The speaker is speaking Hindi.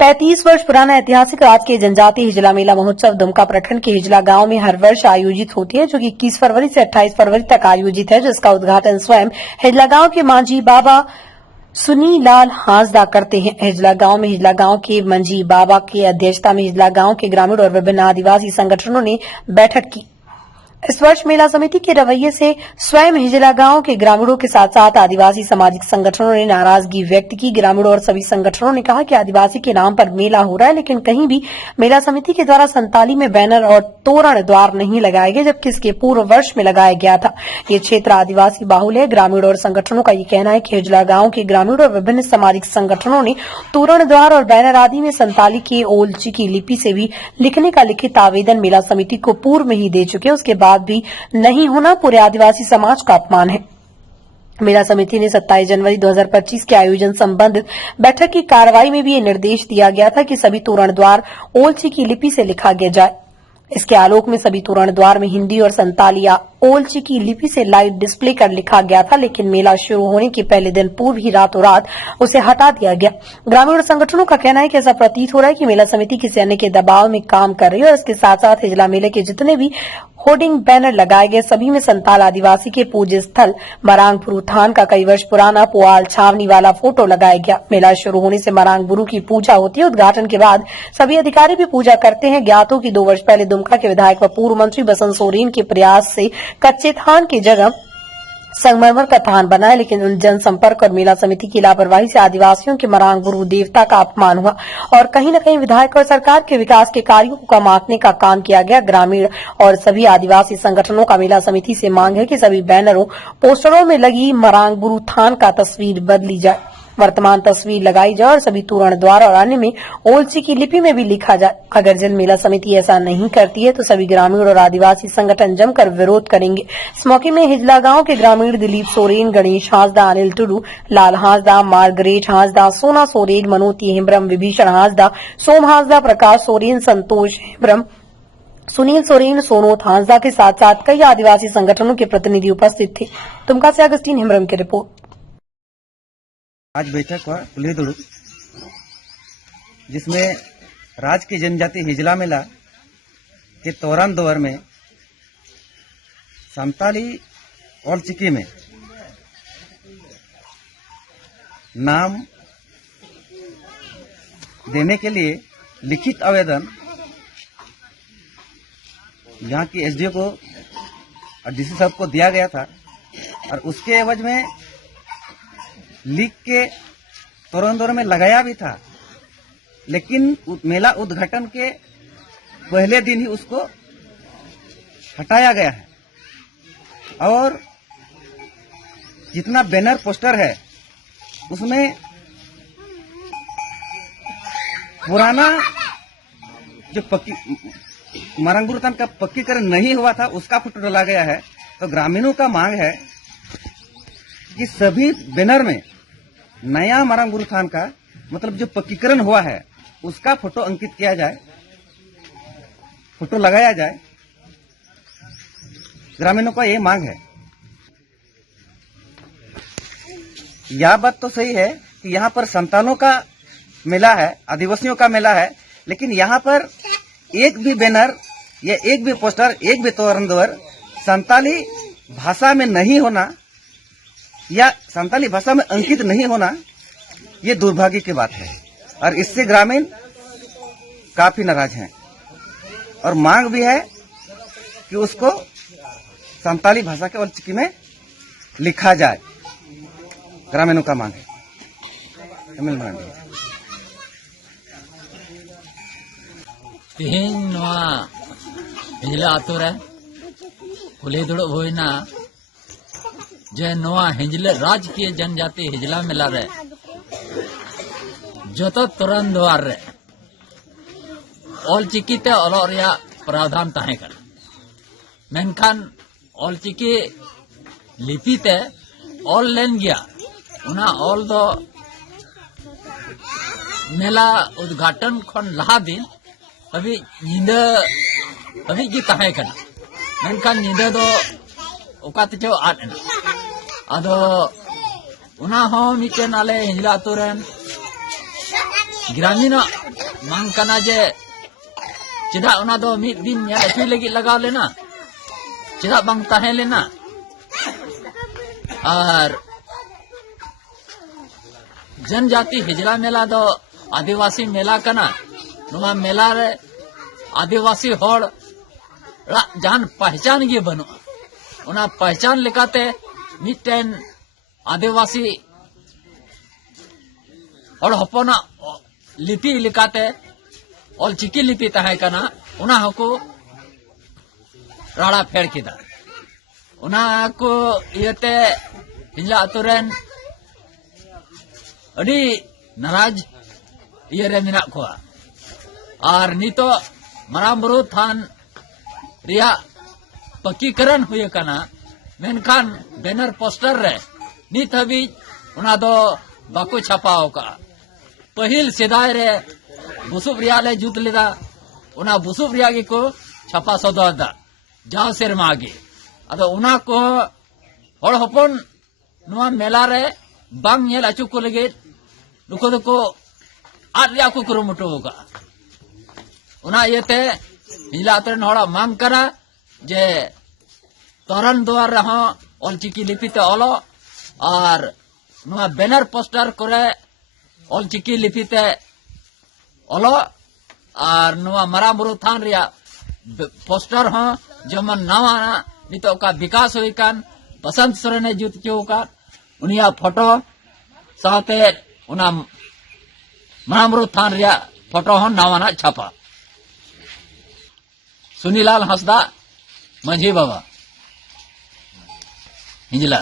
35 वर्ष पुराना ऐतिहासिक राजकीय जनजातीय हिजला मेला महोत्सव दुमका प्रखंड के हिजला गांव में हर वर्ष आयोजित होती है, जो कि 21 फरवरी से 28 फरवरी तक आयोजित है, जिसका उद्घाटन स्वयं हिजला गांव के मांझी बाबा सुनीलाल हांसदा करते हैं। हिजला गांव के मंझी बाबा की अध्यक्षता में हिजला गांव के ग्रामीण और विभिन्न आदिवासी संगठनों ने बैठक की। इस वर्ष मेला समिति के रवैये से स्वयं हिजला गांव के ग्रामीणों के साथ साथ आदिवासी सामाजिक संगठनों ने नाराजगी व्यक्त की। ग्रामीणों और सभी संगठनों ने कहा कि आदिवासी के नाम पर मेला हो रहा है, लेकिन कहीं भी मेला समिति के द्वारा संताली में बैनर और तोरण द्वार नहीं लगाए गए, जबकि इसके पूर्व वर्ष में लगाया गया था। ये क्षेत्र आदिवासी बाहुल है। ग्रामीणों और संगठनों का ये कहना है कि हिजला गांव के ग्रामीण और विभिन्न सामाजिक संगठनों ने तोरण द्वार और बैनर आदि में संताली के ओल चिकी लिपि से भी लिखने का लिखित आवेदन मेला समिति को पूर्व में ही दे चुके हैं। उसके बाद भी नहीं होना पूरे आदिवासी समाज का अपमान है। मेला समिति ने 27 जनवरी 2025 के आयोजन संबंधित बैठक की कार्रवाई में भी ये निर्देश दिया गया था कि सभी तोरण द्वार ओलची की लिपि से लिखा गया जाए। इसके आलोक में सभी तोरण द्वार में हिंदी और संताली या ओलची की लिपि से लाइट डिस्प्ले कर लिखा गया था, लेकिन मेला शुरू होने के पहले दिन पूर्व ही रातों रात उसे हटा दिया गया। ग्रामीण और संगठनों का कहना है कि ऐसा प्रतीत हो रहा है कि मेला समिति किसी अन्य के दबाव में काम कर रही है और इसके साथ साथ हिजला मेले के जितने भी होर्डिंग बैनर लगाए गए सभी में संताल आदिवासी के पूज्य स्थल मरांगपुरु थान का कई वर्ष पुराना पुआल छावनी वाला फोटो लगाया गया। मेला शुरू होने से मरांगपुरु की पूजा होती है। उद्घाटन के बाद सभी अधिकारी भी पूजा करते हैं। ज्ञात हो कि 2 वर्ष पहले दुमका के विधायक व पूर्व मंत्री बसंत सोरेन के प्रयास से कच्चे थान की जगह संगमरमर का थान बना है, लेकिन जनसंपर्क और मेला समिति की लापरवाही से आदिवासियों के मरांगपुरु देवता का अपमान हुआ और कहीं न कहीं विधायक और सरकार के विकास के कार्यों को कम आंकने का काम किया गया। ग्रामीण और सभी आदिवासी संगठनों का मेला समिति से मांग है कि सभी बैनरों पोस्टरों में लगी मरांगपुरु थान का तस्वीर बदली जाए, वर्तमान तस्वीर लगाई जाए और सभी तोरण द्वार और अन्य में ओलची की लिपि में भी लिखा जाए। अगर जल मेला समिति ऐसा नहीं करती है तो सभी ग्रामीण और आदिवासी संगठन जमकर विरोध करेंगे। इस मौके में हिजला गांव के ग्रामीण दिलीप सोरेन, गणेश हांसदा, अनिल टुडू, लाल हांसदा, मार्गरेट हांसदा, सोना सोरेन, मनोती हेम्ब्रम, विभीषण हांसदा, सोम हांसदा, प्रकाश सोरेन, संतोष हेम्ब्रम, सुनील सोरेन, सोनोत हांसदा के साथ साथ कई आदिवासी संगठनों के प्रतिनिधि उपस्थित थे। दुमका से अगस्तीन हेम्ब्रम की रिपोर्ट। आज बैठक हुआ कुलीदुड़ू, जिसमें राज्य की जनजाति हिजला मेला के तोरण द्वार में संताली और चिकी में नाम देने के लिए लिखित आवेदन यहाँ की एसडीओ को और डीसी साहब को दिया गया था और उसके एवज में लिख के तोरण द्वार में लगाया भी था, लेकिन मेला उद्घाटन के पहले दिन ही उसको हटाया गया है और जितना बैनर पोस्टर है उसमें पुराना जो मरांगपुरु थान का पक्कीकरण नहीं हुआ था उसका फोटो डाला गया है। तो ग्रामीणों का मांग है कि सभी बैनर में नया मरांगपुरु थान का मतलब जो पक्कीकरण हुआ है उसका फोटो अंकित किया जाए, फोटो लगाया जाए। ग्रामीणों का ये मांग है। यह बात तो सही है कि यहाँ पर संतानों का मेला है, आदिवासियों का मेला है, लेकिन यहाँ पर एक भी बैनर या एक भी पोस्टर, एक भी तोरण द्वार संताली भाषा में नहीं होना या संताली भाषा में अंकित नहीं होना, ये दुर्भाग्य की बात है और इससे ग्रामीण काफी नाराज हैं और मांग भी है कि उसको संताली भाषा के ओलचिकी में लिखा जाए। ग्रामीणों का मांग है। तेहेन हिजला आतु रे कुली दुड़ब होइना जे नवा हिजला राजकीय जनजाति हिजला मेला रे जतो तोरण द्वार रे ऑलचिकी ते ऑलो रिया प्रावधान ताहे कर मेनखान ऑलचिकी लिपि ते ऑल लेन गया उना ऑल दो मेला उद्घाटन खन लहा दिन अभी निंदा अभी जी ताहे कर मेनखान निंदा दो ओकाते चो आद एना अदो उना हो मिटेन आले हिजला आतु रेन ग्रामीण मांग कना जे चेदा उना दो मिद दिन या अचुई लगी लगाव लेना चेदा बांग ताहे लेना और जनजाति हिजला मेला दो आदिवासी मेला कना नुआ मेला रे आदिवासी होड़ जहान पहचान गे बनु उना पहचान लेकाते मिटेन आदिवासी और हपना लिपि लेकाते ऑलचिकी लिपि ताहे कना उना हको राड़ा फेर किदा उना को इयते हिजला अतुरेन अड़ी नाराज ये रे मिना को और नितो मरामबुरु थान रिया पक्कीकरण हुए कना मेनखान बैनर पोस्टर रे नित हबी उना दो बाको छापाओ का पहिल सेदाय रे बुसुब रिया ले जुत लेदा उना बुसुब रिया गे को छापा सदोदा जाओ सेरमा गे अदो उना को हड़ हपन नुआ मेला रे बांग नेल अचु को लगे नुको दको आद रिया को कुरुमुटो होगा उना येते हिजला अतरेन हड़ा मांग करा जे तोरन द्वार रहा ऑलचिकी लिपिते ओलो और नुआ बैनर पोस्टर करे ऑलचिकी लिपिते ओलो और नुआ मरामुरु थान रिया पोस्टर हो जमन नवा नितो का विकास हुई कान बसंत सोरेने जुत चो का उनिया फोटो साथे उना मरामुरु थान रिया फोटो हो नवा छापा सुनीलाल हंसदा माझी बाबा हिजला।